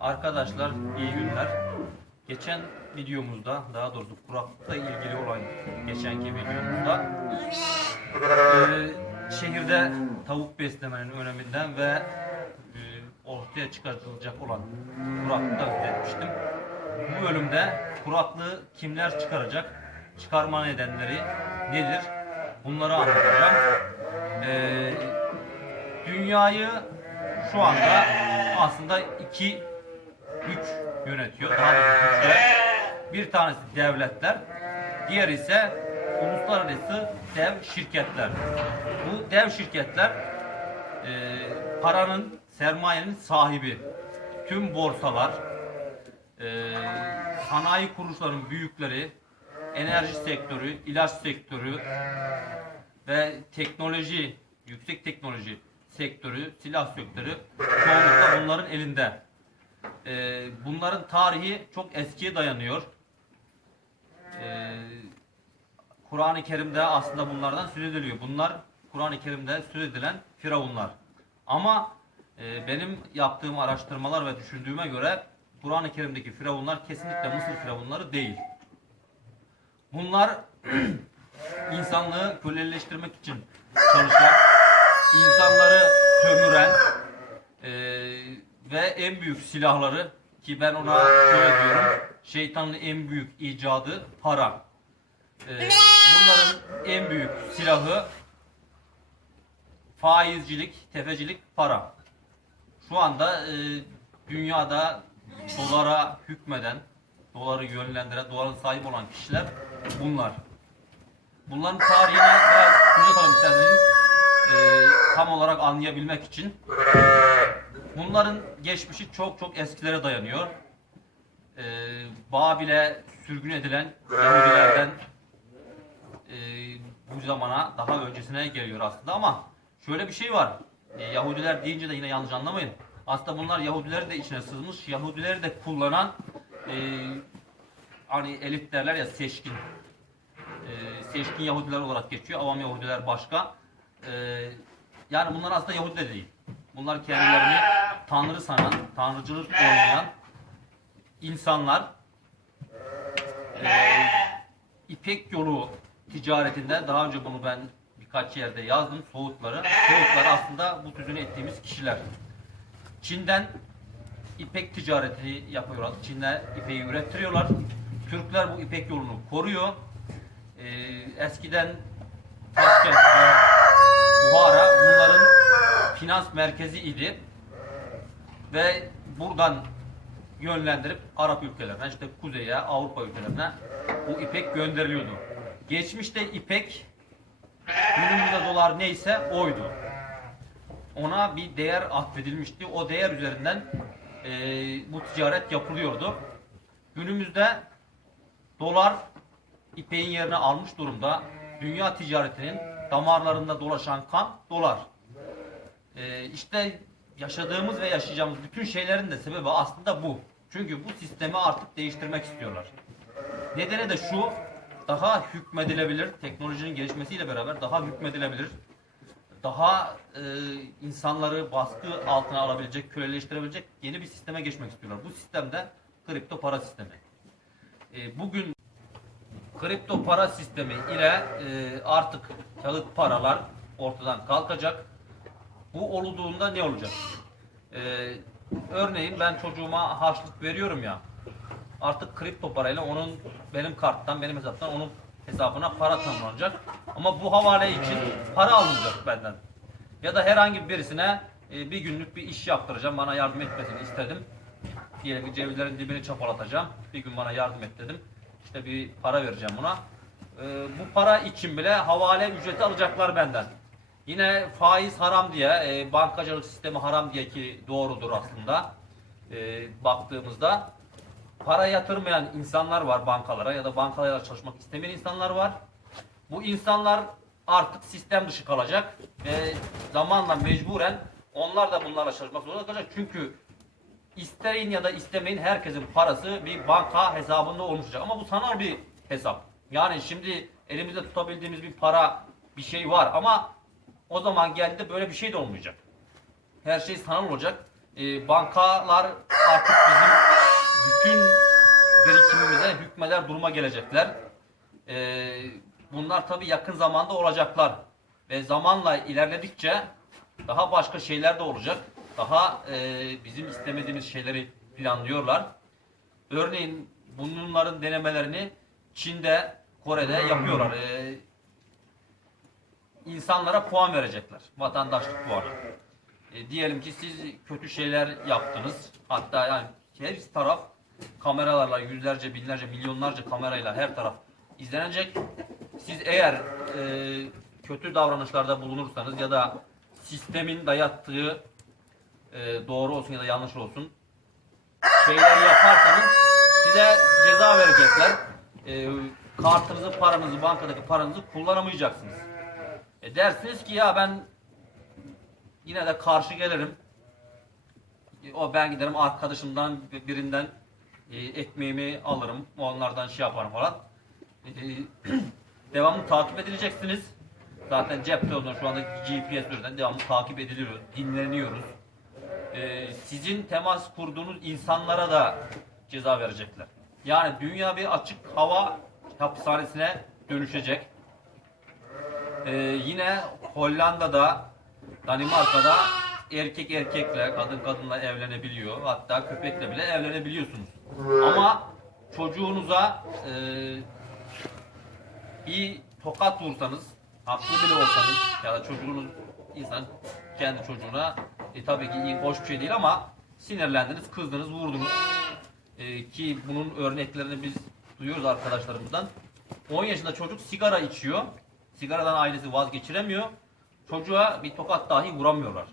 Arkadaşlar iyi günler. Geçen videomuzda daha doğrusu kuraklıkla ilgili olan geçenki videomuzda eee, şehirde tavuk beslemenin öneminden ve eee, ortaya çıkartılacak olan kuraklıktan söz etmiştim. Bu bölümde kuraklığı kimler çıkaracak? Çıkarma nedenleri nedir? Bunları anlatacağım. Eee dünyayı şu anda aslında iki güç yönetiyor. Daha. Bir tanesi devletler, diğer ise uluslararası dev şirketler. Bu dev şirketler e, paranın, sermayenin sahibi. Tüm borsalar, e, sanayi kuruluşlarının büyükleri, enerji sektörü, ilaç sektörü ve teknoloji, yüksek teknoloji sektörü, silah sektörü çoğunlukla bunların elinde. Ee, bunların tarihi çok eskiye dayanıyor. Ee, Kur'an-ı Kerim'de aslında bunlardan söz ediliyor. Bunlar Kur'an-ı Kerim'de söz edilen firavunlar. Ama e, benim yaptığım araştırmalar ve düşündüğüme göre Kur'an-ı Kerim'deki firavunlar kesinlikle Mısır firavunları değil. Bunlar insanlığı köleleştirmek için çalışan, insanları sömüren e, ve en büyük silahları ki ben ona şöyle diyorum, şeytanın en büyük icadı para. E, bunların en büyük silahı faizcilik, tefecilik, para. Şu anda e, dünyada dolara hükmeden, doları yönlendiren, doların sahip olan kişiler bunlar. Bunların tarihine biraz süre atalım isterseniz e, tam olarak anlayabilmek için. Bunların geçmişi çok çok eskilere dayanıyor. E, Babil'e sürgün edilen Yahudilerden e, bu zamana daha öncesine geliyor aslında ama şöyle bir şey var. E, Yahudiler deyince de yine yanlış anlamayın. Aslında bunlar Yahudileri de içine sızmış. Yahudileri de kullanan e, hani elit derler ya seçkin e, seçkin Yahudiler olarak geçiyor. Avam Yahudiler başka. E, yani bunlar aslında Yahudi de değil. Bunlar kendilerini Tanrı sanan, Tanrıcılık oynayan insanlar. E, İpek yolu ticaretinde daha önce bunu ben birkaç yerde yazdım. Soğutları. Soğutlar aslında bu sözünü ettiğimiz kişiler. Çin'den ipek ticareti yapıyorlar. Çin'de ipeği ürettiriyorlar. Türkler bu ipek yolunu koruyor. Ee, eskiden Taşkent ve Buhara bunların finans merkezi idi. Ve buradan yönlendirip Arap ülkelerine, işte kuzeye, Avrupa ülkelerine bu ipek gönderiliyordu. Geçmişte ipek günümüzde dolar neyse oydu. Ona bir değer atfedilmişti. O değer üzerinden e, bu ticaret yapılıyordu. Günümüzde dolar ipeğin yerini almış durumda. Dünya ticaretinin damarlarında dolaşan kan dolar. Ee, işte yaşadığımız ve yaşayacağımız bütün şeylerin de sebebi aslında bu. Çünkü bu sistemi artık değiştirmek istiyorlar. Nedeni de şu, daha hükmedilebilir, teknolojinin gelişmesiyle beraber daha hükmedilebilir, daha e, insanları baskı altına alabilecek, köleleştirebilecek yeni bir sisteme geçmek istiyorlar. Bu sistemde kripto para sistemi. E, bugün kripto para sistemi ile e, artık kağıt paralar ortadan kalkacak. Bu olduğunda ne olacak? E, örneğin ben çocuğuma harçlık veriyorum ya. Artık kripto parayla onun benim karttan, benim hesaptan onun hesabına para tanımlanacak. Ama bu havale için para alınacak benden. Ya da herhangi birisine e, bir günlük bir iş yaptıracağım. Bana yardım etmesini istedim. Diyelim ki cevizlerin dibini çapalatacağım. Bir gün bana yardım et dedim. İşte bir para vereceğim buna. Ee, bu para için bile havale ücreti alacaklar benden. Yine faiz haram diye, e, bankacılık sistemi haram diye ki doğrudur aslında. E, baktığımızda para yatırmayan insanlar var bankalara ya da bankalara çalışmak istemeyen insanlar var. Bu insanlar artık sistem dışı kalacak ve zamanla mecburen onlar da bunlarla çalışmak zorunda kalacak. Çünkü isteyin ya da istemeyin herkesin parası bir banka hesabında olmayacak. Ama bu sanal bir hesap. Yani şimdi elimizde tutabildiğimiz bir para bir şey var ama o zaman geldi böyle bir şey de olmayacak. Her şey sanal olacak. Ee, bankalar artık bizim bütün birikimimize hükmeder duruma gelecekler. Ee, bunlar tabii yakın zamanda olacaklar. Ve zamanla ilerledikçe daha başka şeyler de olacak. Daha e, bizim istemediğimiz şeyleri planlıyorlar. Örneğin bunların denemelerini Çin'de, Kore'de yapıyorlar. Ee, insanlara puan verecekler. Vatandaşlık puanı. E, diyelim ki siz kötü şeyler yaptınız. Hatta yani her taraf kameralarla yüzlerce, binlerce, milyonlarca kamerayla her taraf izlenecek. Siz eğer e, kötü davranışlarda bulunursanız ya da sistemin dayattığı e, doğru olsun ya da yanlış olsun şeyler yaparsanız size ceza verecekler. E, kartınızı, paranızı, bankadaki paranızı kullanamayacaksınız. E dersiniz ki ya ben yine de karşı gelirim. E, O ben giderim arkadaşımdan birinden e, ekmeğimi alırım. Onlardan şey yaparım falan. E, devamlı takip edileceksiniz. Zaten cep telefonu şu anda GPS üzerinden devamlı takip ediliyor, dinleniyoruz. E, sizin temas kurduğunuz insanlara da ceza verecekler. Yani dünya bir açık hava hapishanesine dönüşecek. Ee, yine Hollanda'da, Danimarka'da erkek erkekle, kadın kadınla evlenebiliyor. Hatta köpekle bile evlenebiliyorsunuz. Ama çocuğunuza e, bir tokat vursanız, haklı bile olsanız ya da çocuğunuz insan kendi çocuğuna e, tabii ki iyi, hoş bir şey değil ama sinirlendiniz, kızdınız, vurdunuz. E, ki bunun örneklerini biz duyuyoruz arkadaşlarımızdan. 10 yaşında çocuk sigara içiyor. Sigaradan ailesi vazgeçiremiyor. Çocuğa bir tokat dahi vuramıyorlar.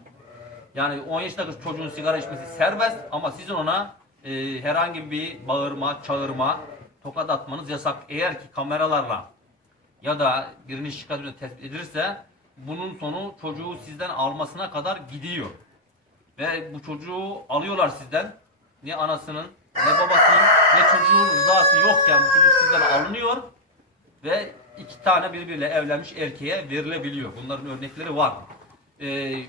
Yani 10 yaşındaki çocuğun sigara içmesi serbest ama sizin ona e, herhangi bir bağırma, çağırma, tokat atmanız yasak. Eğer ki kameralarla ya da birinin şikayetini tespit edilirse bunun sonu çocuğu sizden almasına kadar gidiyor. Ve bu çocuğu alıyorlar sizden. Ne anasının ne babasının ne çocuğun rızası yokken bu çocuk sizden alınıyor ve iki tane birbiriyle evlenmiş erkeğe verilebiliyor. Bunların örnekleri var. Ee,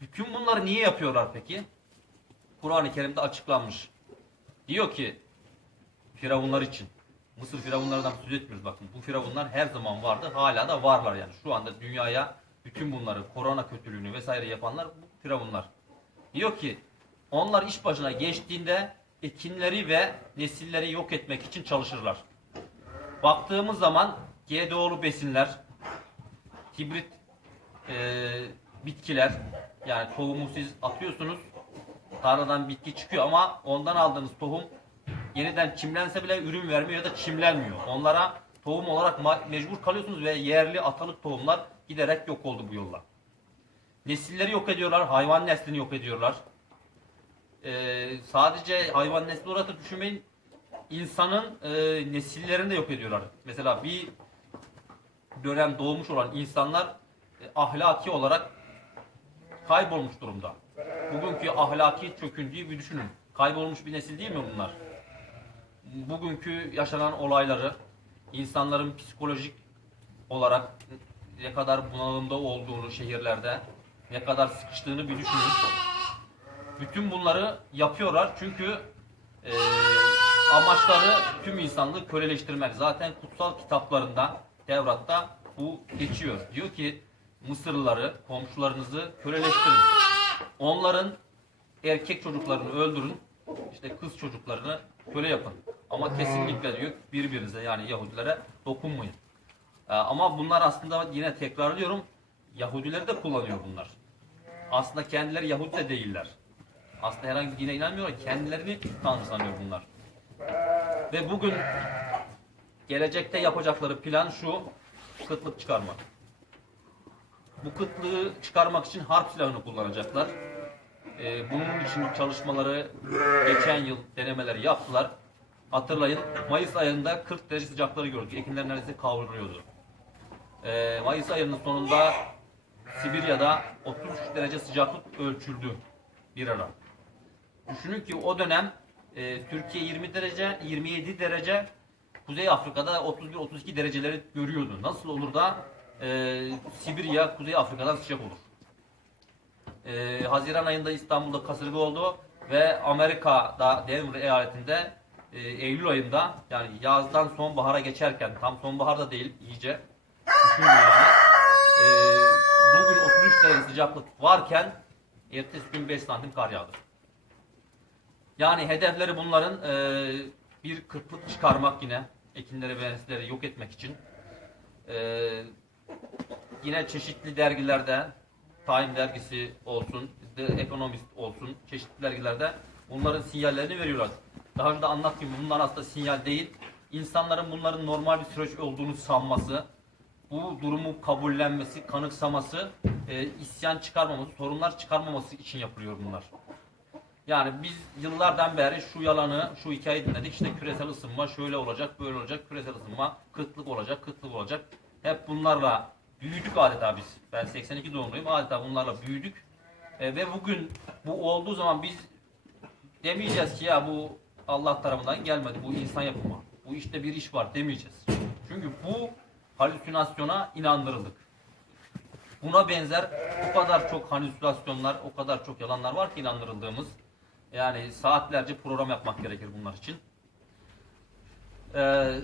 bütün bunları niye yapıyorlar peki? Kur'an-ı Kerim'de açıklanmış. Diyor ki firavunlar için. Mısır firavunlarından söz etmiyoruz bakın. Bu firavunlar her zaman vardı. Hala da varlar yani. Şu anda dünyaya bütün bunları, korona kötülüğünü vesaire yapanlar bu firavunlar. Diyor ki onlar iş başına geçtiğinde ekinleri ve nesilleri yok etmek için çalışırlar. Baktığımız zaman GDO'lu besinler, hibrit e, bitkiler, yani tohumu siz atıyorsunuz, tarladan bitki çıkıyor ama ondan aldığınız tohum yeniden çimlense bile ürün vermiyor ya da çimlenmiyor. Onlara tohum olarak mecbur kalıyorsunuz ve yerli atalık tohumlar giderek yok oldu bu yolla. Nesilleri yok ediyorlar, hayvan neslini yok ediyorlar. Ee, sadece hayvan nesli olarak da düşünmeyin, insanın e, nesillerini de yok ediyorlar. Mesela bir dönem doğmuş olan insanlar e, ahlaki olarak kaybolmuş durumda. Bugünkü ahlaki çöküntüyü bir düşünün. Kaybolmuş bir nesil değil mi bunlar? Bugünkü yaşanan olayları, insanların psikolojik olarak ne kadar bunalımda olduğunu şehirlerde, ne kadar sıkıştığını bir düşünün. Bütün bunları yapıyorlar çünkü e, amaçları tüm insanlığı köleleştirmek. Zaten kutsal kitaplarında, Tevrat'ta bu geçiyor. Diyor ki Mısırlıları, komşularınızı köleleştirin. Onların erkek çocuklarını öldürün, işte kız çocuklarını köle yapın. Ama kesinlikle diyor birbirinize yani Yahudilere dokunmayın. Ee, ama bunlar aslında yine tekrarlıyorum Yahudileri de kullanıyor bunlar. Aslında kendileri Yahudi de değiller. Aslında herhangi bir dine inanmıyorlar. Kendilerini Tanrı sanıyor bunlar. Ve bugün gelecekte yapacakları plan şu. Kıtlık çıkarmak. Bu kıtlığı çıkarmak için harp silahını kullanacaklar. Ee, bunun için çalışmaları geçen yıl denemeleri yaptılar. Hatırlayın Mayıs ayında 40 derece sıcakları gördük. Ekinler neredeyse kavruyordu. Ee, Mayıs ayının sonunda Sibirya'da 33 derece sıcaklık ölçüldü bir ara. Düşünün ki o dönem e, Türkiye 20 derece, 27 derece, Kuzey Afrika'da 31-32 dereceleri görüyordu. Nasıl olur da e, Sibirya Kuzey Afrika'dan sıcak olur? E, Haziran ayında İstanbul'da kasırga oldu. Ve Amerika'da Denver eyaletinde e, Eylül ayında yani yazdan sonbahara geçerken tam sonbaharda değil iyice yani. E, bugün 33 derece sıcaklık varken ertesi gün 5 santim kar yağdı. Yani hedefleri bunların e, bir kıtlık çıkarmak yine ekinleri ve yok etmek için. E, yine çeşitli dergilerde Time dergisi olsun, The Economist olsun, çeşitli dergilerde bunların sinyallerini veriyorlar. Daha önce de anlattığım bunlar aslında sinyal değil. İnsanların bunların normal bir süreç olduğunu sanması, bu durumu kabullenmesi, kanıksaması, e, isyan çıkarmaması, sorunlar çıkarmaması için yapılıyor bunlar. Yani biz yıllardan beri şu yalanı, şu hikayeyi dinledik. İşte küresel ısınma şöyle olacak, böyle olacak, küresel ısınma, kıtlık olacak, kıtlık olacak. Hep bunlarla büyüdük adeta biz. Ben 82 doğumluyum. Adeta bunlarla büyüdük. E, ve bugün bu olduğu zaman biz demeyeceğiz ki ya bu Allah tarafından gelmedi. Bu insan yapımı. Bu işte bir iş var demeyeceğiz. Çünkü bu halüsinasyona inandırıldık. Buna benzer o kadar çok halüsinasyonlar, o kadar çok yalanlar var ki inandırıldığımız. Yani saatlerce program yapmak gerekir bunlar için. Ee,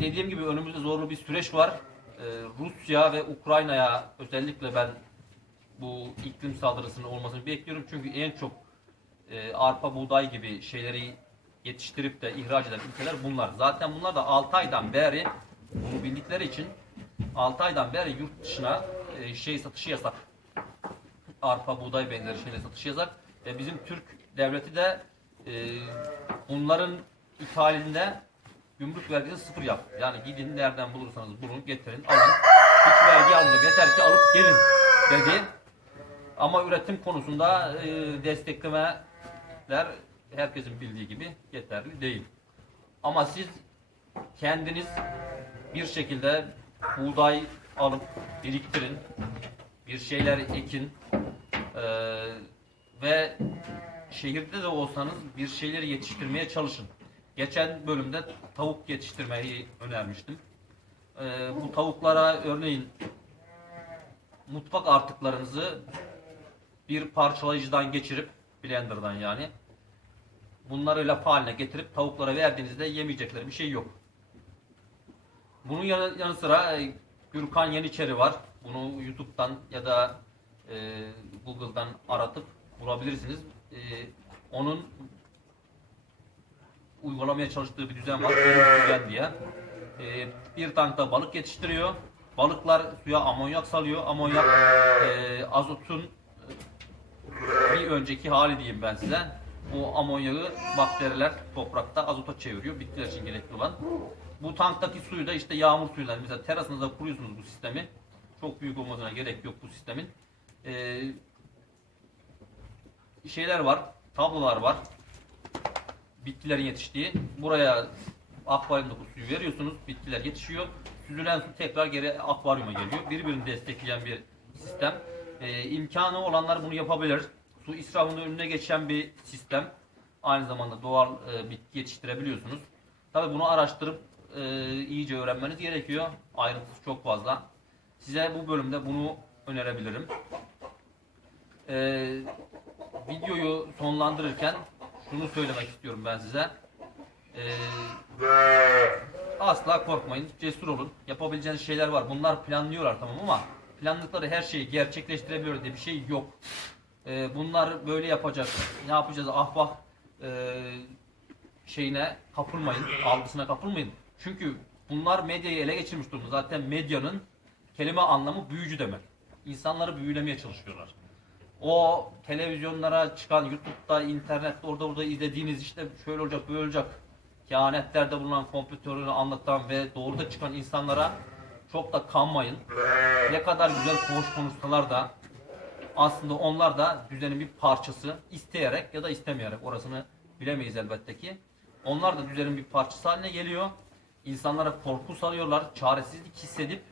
dediğim gibi önümüzde zorlu bir süreç var. Ee, Rusya ve Ukrayna'ya özellikle ben bu iklim saldırısının olmasını bekliyorum. Çünkü en çok e, arpa, buğday gibi şeyleri yetiştirip de ihraç eden ülkeler bunlar. Zaten bunlar da 6 aydan beri bunu bildikleri için 6 aydan beri yurt dışına e, şey satışı yasak. Arpa, buğday benzeri şeyler satışı yasak. Ve bizim Türk devleti de e, bunların ithalinde gümrük vergisi sıfır yap. Yani gidin nereden bulursanız bulun getirin alın. Hiç vergi almayacak yeter ki alıp gelin dedi. Ama üretim konusunda e, desteklemeler herkesin bildiği gibi yeterli değil. Ama siz kendiniz bir şekilde buğday alıp biriktirin, bir şeyler ekin ve şehirde de olsanız bir şeyleri yetiştirmeye çalışın. Geçen bölümde tavuk yetiştirmeyi önermiştim. Eee, bu tavuklara örneğin mutfak artıklarınızı bir parçalayıcıdan geçirip blenderdan yani bunları laf haline getirip tavuklara verdiğinizde yemeyecekleri bir şey yok. Bunun yanı, yanı sıra e, Gürkan Yeniçeri var. Bunu YouTube'dan ya da e, Google'dan aratıp bulabilirsiniz. E, onun uygulamaya çalıştığı bir düzen var. Benim düzen diye. E, bir tankta balık yetiştiriyor. Balıklar suya amonyak salıyor. Amonyak e, azotun bir önceki hali diyeyim ben size. Bu amonyağı bakteriler toprakta azota çeviriyor. Bitkiler için gerekli olan. Bu tanktaki suyu da işte yağmur suyuyla mesela terasınızda kuruyorsunuz bu sistemi. Çok büyük olmasına gerek yok bu sistemin. Ee, şeyler var, tablolar var. Bitkilerin yetiştiği. Buraya akvaryumda bu suyu veriyorsunuz. Bitkiler yetişiyor. Süzülen su tekrar geri akvaryuma geliyor. Birbirini destekleyen bir sistem. Ee, imkanı olanlar bunu yapabilir. Su israfının önüne geçen bir sistem. Aynı zamanda doğal e, bitki yetiştirebiliyorsunuz. Tabi bunu araştırıp e, iyice öğrenmeniz gerekiyor. Ayrıntısı çok fazla. Size bu bölümde bunu önerebilirim. E, videoyu sonlandırırken şunu söylemek istiyorum ben size. E, asla korkmayın, cesur olun. Yapabileceğiniz şeyler var. Bunlar planlıyorlar tamam ama planladıkları her şeyi gerçekleştirebiliyor diye bir şey yok. E, bunlar böyle yapacak. Ne yapacağız? Ah vah e, şeyine kapılmayın, algısına kapılmayın. Çünkü bunlar medyayı ele geçirmiş durumda. Zaten medyanın kelime anlamı büyücü demek. İnsanları büyülemeye çalışıyorlar. O televizyonlara çıkan, YouTube'da, internette, orada burada izlediğiniz işte şöyle olacak, böyle olacak. Kehanetlerde bulunan kompütörünü anlatan ve doğruda çıkan insanlara çok da kanmayın. Ne kadar güzel hoş konuşsalar da aslında onlar da düzenin bir parçası isteyerek ya da istemeyerek orasını bilemeyiz elbette ki. Onlar da düzenin bir parçası haline geliyor. İnsanlara korku salıyorlar, çaresizlik hissedip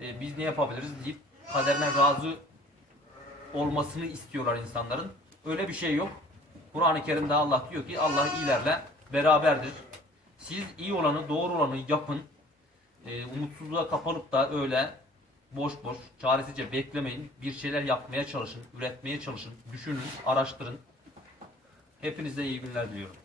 e, biz ne yapabiliriz deyip kaderine razı olmasını istiyorlar insanların. Öyle bir şey yok. Kur'an-ı Kerim'de Allah diyor ki Allah iyilerle beraberdir. Siz iyi olanı, doğru olanı yapın. E, umutsuzluğa kapılıp da öyle boş boş, çaresizce beklemeyin. Bir şeyler yapmaya çalışın, üretmeye çalışın, düşünün, araştırın. Hepinize iyi günler diliyorum.